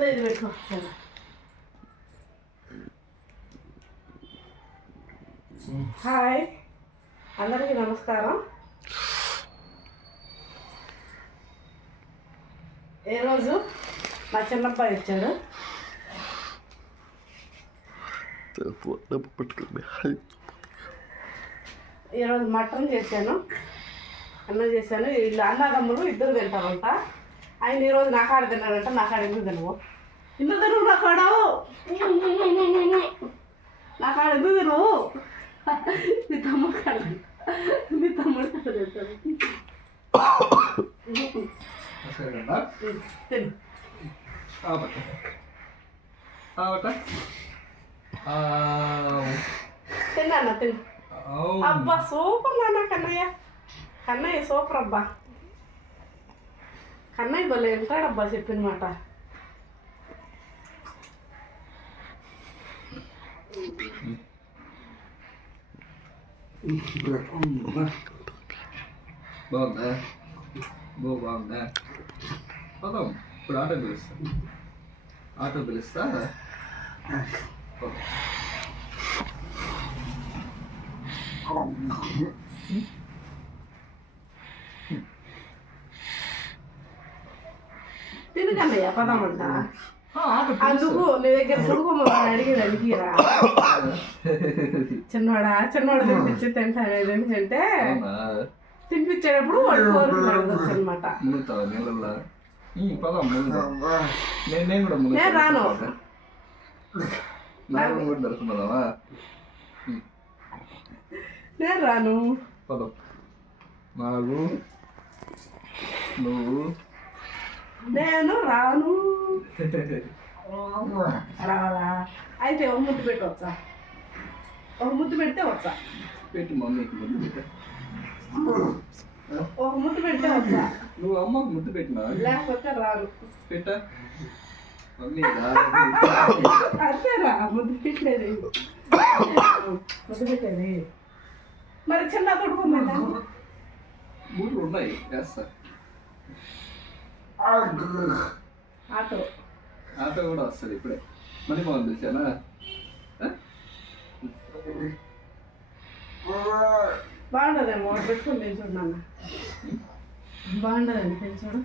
పెట్టుకో హాయ్. అందరికీ నమస్కారం. ఈరోజు మా చిన్నబ్బాయి వచ్చాడు? ఈరోజు మటన్ చేశాను. అన్నం చేశాను. వీళ్ళు అన్నదమ్ములు ఇద్దరు తింటారంట. ఆయన ఈరోజు నా కాడ తిన్నాడంట నా కాడ ఎందుకు తినవు? ఎందుకు తినవు నా కాడవు నా కాడ ఎందుకు తినవు? మీ తమ్ముడు కాడ మీ తమ్ముడు కాడ తింటాడు. తిను. ఆపట ఆపట తిన్నా తిను. అబ్బా సూపర్ నాన్న కన్నయ్య. కన్నయ్య సూపర్ అబ్బా. కన్నయ్య భలే వెళ్తాడబ్బా చెప్పిన మాట. బాగుందా? బో బాగుందా? పోదాం ఇప్పుడు ఆటో పిలుస్తా. ఆటో పిలుస్తా? ఓకే. తిను కన్నయ్య పదమంట అందుకు నీ దగ్గర అడిగేది అడిగిరా చిన్నవాడా చిన్నవాడు తినిపించి తింటాను ఎందుకంటే తినిపించేటప్పుడు వాడు కోరుకున్నాడు అనమాట నేను రాను. నాకు నేను రాను. పదం. నాలుగు నువ్వు నేను రాను. రావాలా అయితే ఒక ముద్దు పెట్టి వచ్చా. ఒక ముద్దు పెడితే వచ్చా. పెట్టి మమ్మీకి ముద్దు పెట్ట. ఒక ముద్దు పెడితే వచ్చా. నువ్వు అమ్మకు ముద్దు పెట్టినా? లేకపోతే రాను. పెట్ట? మమ్మీ రా. అంతేరా ముద్దు పెట్టలేదు ముద్దు పెట్టేది. మరి చిన్న కొడుకున్నా బూట్లు ఉన్నాయి వేస్తా. ఆటో. ఆటో కూడా వస్తుంది ఇప్పుడే. మనీ పిలిచానా ఆ? బాగుండదేమో పెట్టుకుని నేను చూడన్నా బాగుండదండి నేను చూడు